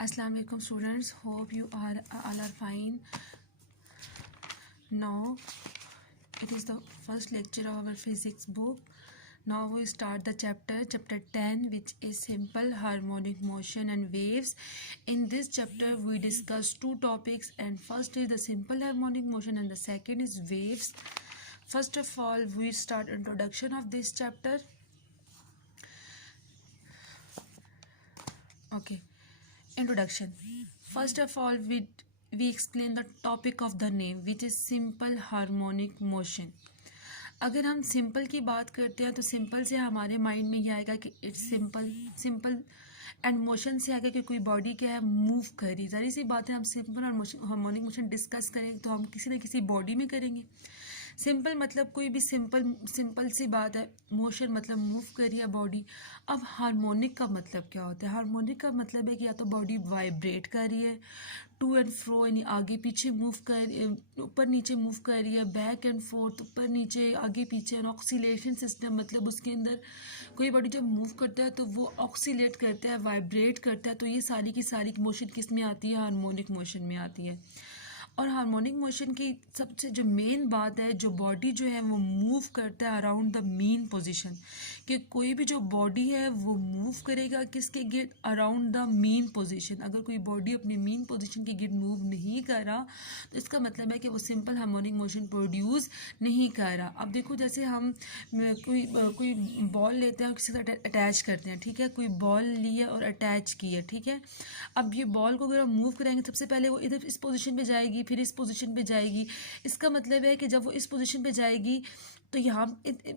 Assalamu alaikum students, hope you all are fine. Now it is the first lecture of our physics book. Now we start the chapter 10, which is simple harmonic motion and waves. In this chapter we discuss two topics, and first is the simple harmonic motion and the second is waves. First of all, we start introduction of this chapter. Okay, introduction. First of all, we explain the topic of the name, which is simple harmonic motion. अगर हम simple की बात करते हैं तो simple से हमारे mind में ये आएगा कि इट्स सिंपल एंड मोशन से आएगा कि कोई बॉडी क्या है, मूव कर रही। ज़ाहिर सी बात है, हम सिंपल और हार्मोनिक मोशन डिस्कस करें तो हम किसी न किसी बॉडी में करेंगे। सिंपल मतलब कोई भी सिंपल सी बात है, मोशन मतलब मूव कर रही है बॉडी। अब हार्मोनिक का मतलब क्या होता है? हार्मोनिक का मतलब है कि या तो बॉडी वाइब्रेट कर रही है, टू एंड फ्रो यानी आगे पीछे मूव कर, ऊपर नीचे मूव कर रही है, बैक एंड फोर्थ, ऊपर नीचे आगे पीछे। ऑक्सीलेशन सिस्टम मतलब उसके अंदर कोई बॉडी जब मूव करता है तो वो ऑक्सीलेट करता है, वाइब्रेट करता है। तो ये सारी की सारी मोशन किस में आती है? हार्मोनिक मोशन में आती है। और हार्मोनिक मोशन की सबसे जो मेन बात है, जो बॉडी जो है वो मूव करता है अराउंड द मीन पोजीशन, कि कोई भी जो बॉडी है वो मूव करेगा किसके गिर्द? Around the mean position. अगर कोई बॉडी अपने मीन पोजीशन के गिर्द मूव नहीं कर रहा तो इसका मतलब है कि वो सिंपल हार्मोनिक मोशन प्रोड्यूस नहीं कर रहा। अब देखो, जैसे हम कोई बॉल लेते हैं और किसी से अटैच करते हैं, ठीक है, कोई बॉल ली है और अटैच की है, ठीक है। अब ये बॉल को अगर हम मूव कराएंगे, सबसे पहले वो इधर इस पोजीशन पे जाएगी, फिर इस पोजीशन पे जाएगी। इसका मतलब है कि जब वो इस पोजीशन पे जाएगी तो यहाँ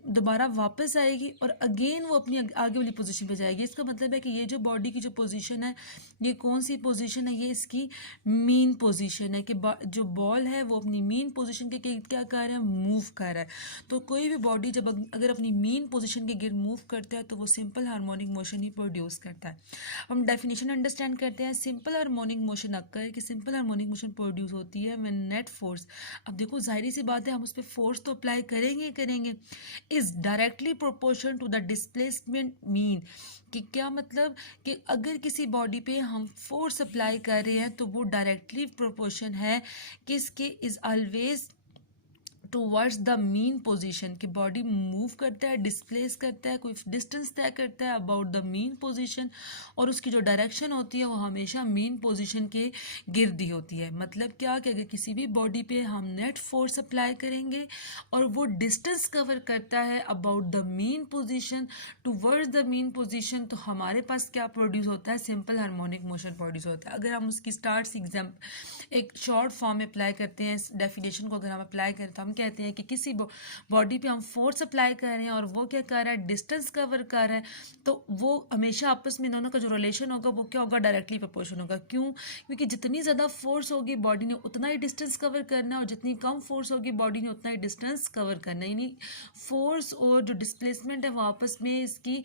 दोबारा वापस आएगी और अगेन वो अपनी आगे वाली पोजीशन पे जाएगी। इसका मतलब है कि ये जो बॉडी की जो पोजीशन है, ये कौन सी पोजीशन है? ये इसकी मीन पोजीशन है, कि जो बॉल है वो अपनी मीन पोजीशन के क्या कर रहा है? मूव कर रहा है। तो कोई भी बॉडी जब अगर अपनी मीन पोजीशन के गिर्द मूव करता है तो वो सिंपल हार्मोनिक मोशन ही प्रोड्यूस करता है। हम डेफिनेशन अंडरस्टैंड करते हैं। सिंपल हार्मोनिक मोशन अक्कर कि सिंपल हार्मोनिक मोशन प्रोड्यूस होती है व्हेन नेट फोर्स, अब देखो जाहिर सी बात है हम उस पर फोर्स तो अप्लाई करेंगे, is directly proportion to the displacement mean, कि क्या मतलब कि अगर किसी बॉडी पे हम फोर्स अप्लाई कर रहे हैं तो वो डायरेक्टली प्रोपोर्शन है किसके? Is always towards the mean position, कि बॉडी मूव करता है, डिस्प्लेस करता है, कोई डिस्टेंस तय करता है अबाउट द मीन पोजीशन, और उसकी जो डायरेक्शन होती है वो हमेशा मीन पोजीशन के गिर्द ही होती है। मतलब क्या कि अगर किसी भी बॉडी पे हम नेट फोर्स अप्लाई करेंगे और वो डिस्टेंस कवर करता है about the mean position towards the mean position, तो हमारे पास क्या प्रोड्यूस होता है? सिंपल हार्मोनिक मोशन प्रोड्यूस होता है। अगर हम उसकी स्टार्ट से एक शॉर्ट फॉर्म में अप्लाई करते हैं, इस डेफिनेशन को अगर हम अप्लाई करें तो हम कहते हैं कि किसी बॉडी पे हम फोर्स अप्लाई कर रहे हैं और वो क्या कर रहा है? डिस्टेंस कवर कर रहा है, तो वो हमेशा आपस में दोनों का जो रिलेशन होगा वो क्या होगा? डायरेक्टली प्रोपोर्शन होगा। क्यों? क्योंकि जितनी ज़्यादा फोर्स होगी बॉडी ने उतना ही डिस्टेंस कवर करना है, और जितनी कम फोर्स होगी बॉडी ने उतना ही डिस्टेंस कवर करना है। यानी फोर्स और जो डिस्प्लेसमेंट है वो आपस में इसकी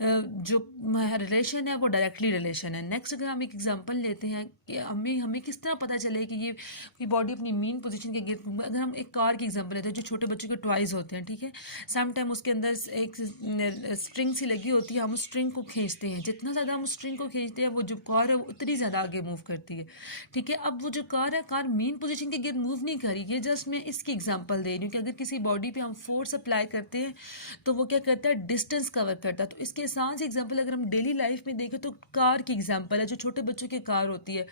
जो रिलेशन है वो डायरेक्टली रिलेशन है। नेक्स्ट अगर हम एक एग्जांपल लेते हैं कि हमें किस तरह पता चले कि ये बॉडी अपनी मीन पोजीशन के गिर्द, अगर हम एक कार की एग्जांपल लेते हैं, जो छोटे बच्चों के टॉयज़ होते हैं, ठीक है, सम टाइम उसके अंदर एक स्ट्रिंग सी लगी होती है, हम उस स्ट्रिंग को खींचते हैं, जितना ज़्यादा हम उस स्ट्रिंग को खींचते हैं वो जो कार है वो उतनी ज़्यादा आगे मूव करती है, ठीक है। अब वो जो कार है, कार मीन पोजीशन के गिर्द मूव नहीं कर रही, ये जस्ट मैं इसकी एग्जाम्पल दे रही हूँ कि अगर किसी बॉडी पर हम फोर्स अप्लाई करते हैं तो वो क्या करता है? डिस्टेंस कवर करता है। तो इसके आसान से एग्जाम्पल अगर हम डेली लाइफ में देखें तो कार की एग्जाम्पल है, जो छोटे बच्चों की कार होती है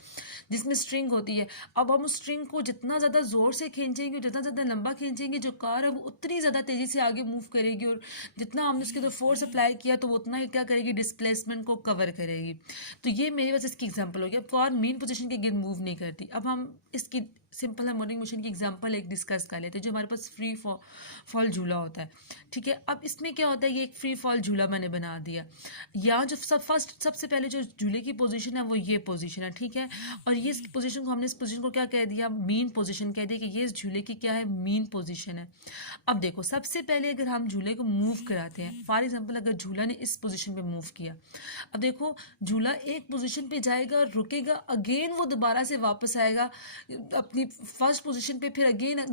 जिसमें स्ट्रिंग होती है। अब हम उस स्ट्रिंग को जितना ज़्यादा ज़ोर से खींचेंगे, जितना ज़्यादा लंबा खींचेंगे, जो कार है वो उतनी ज़्यादा तेज़ी से आगे मूव करेगी, और जितना हमने उसके ऊपर फोर्स अप्लाई किया तो वो उतना ही क्या करेगी? डिस्प्लेसमेंट को कवर करेगी। तो ये मेरी वजह से इसकी एग्जाम्पल होगी। अब कार मेन पोजीशन के गिर्द मूव नहीं करती। अब हम इसकी सिंपल हार्मोनिक मोशन की एग्जांपल एक डिस्कस कर लेते हैं, जो हमारे पास फ्री फॉल झूला होता है, ठीक है। अब इसमें क्या होता है? ये एक फ्री फॉल झूला मैंने बना दिया। यहाँ जो सबसे पहले जो झूले की पोजीशन है वो ये पोजीशन है, ठीक है। और ये इस पोजीशन को हमने इस पोजीशन को क्या कह दिया? मीन पोजीशन कह दिया, कि ये इस झूले की क्या है? मीन पोजीशन है। अब देखो, सबसे पहले अगर हम झूले को मूव कराते हैं, फॉर एग्जाम्पल अगर झूला ने इस पोजीशन पे मूव किया, अब देखो झूला एक पोजीशन पे जाएगा, रुकेगा, अगेन वो दोबारा से वापस आएगा अपनी अपनी फर्स्ट पोजीशन पे, फिर अगेन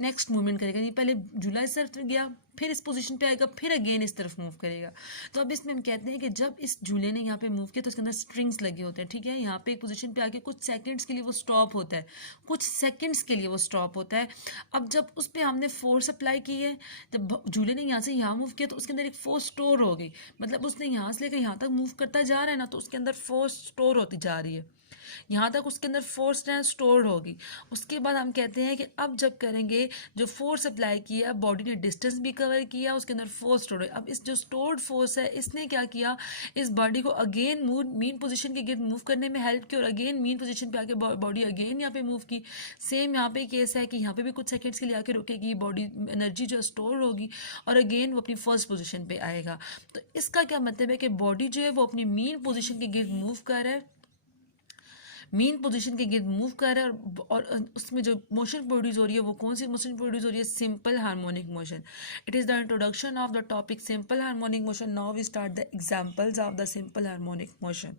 नेक्स्ट मूवमेंट करेगा, नहीं पहले झूला इस तरफ गया, फिर इस पोजीशन पे आएगा, फिर अगेन इस तरफ मूव करेगा। तो अब इसमें हम कहते हैं कि जब इस झूले ने यहाँ पे मूव किया तो उसके अंदर स्ट्रिंग्स लगे होते हैं, ठीक है। यहाँ पे एक पोजीशन पे आके कुछ सेकंड्स के लिए वो स्टॉप होता है, कुछ सेकंड्स के लिए वो स्टॉप होता है। अब जब उस पर हमने फोर्स अप्लाई की है, जब झूले ने यहाँ से यहाँ मूव किया तो उसके अंदर एक फोर्स स्टोर हो गई, मतलब उसने यहाँ से लेकर यहाँ तक मूव करता जा रहा है ना, तो उसके अंदर फोर्स स्टोर होती जा रही है, यहाँ तक उसके अंदर फोर्स स्टोर होगी। उसके बाद हम कहते हैं कि अब जब करेंगे, जो फोर्स अप्लाई किया, बॉडी ने डिस्टेंस भी कवर किया, उसके अंदर फोर्स स्टोर है। अब इस जो स्टोर्ड फोर्स है, इसने क्या किया, इस बॉडी को अगेन मीन पोजीशन के गिर्द मूव करने में हेल्प की, और अगेन मीन पोजीशन पे आके बॉडी अगेन यहाँ पे मूव की। सेम यहाँ पे केस है कि यहाँ पे भी कुछ सेकंड्स के लिए आके रुकेगी, बॉडी एनर्जी जो स्टोर होगी, और अगेन वो अपनी फर्स्ट पोजीशन पे आएगा। तो इसका क्या मतलब है कि बॉडी जो है वो अपनी मीन पोजीशन के गिर्द मूव कर रहा है, मीन पोजीशन के गिर्द मूव कर रहा है, और उसमें जो मोशन प्रोड्यूस हो रही है वो कौन सी मोशन प्रोड्यूस हो रही है, simple harmonic motion. It is the introduction of the topic simple harmonic motion. Now we start the examples of the simple harmonic motion.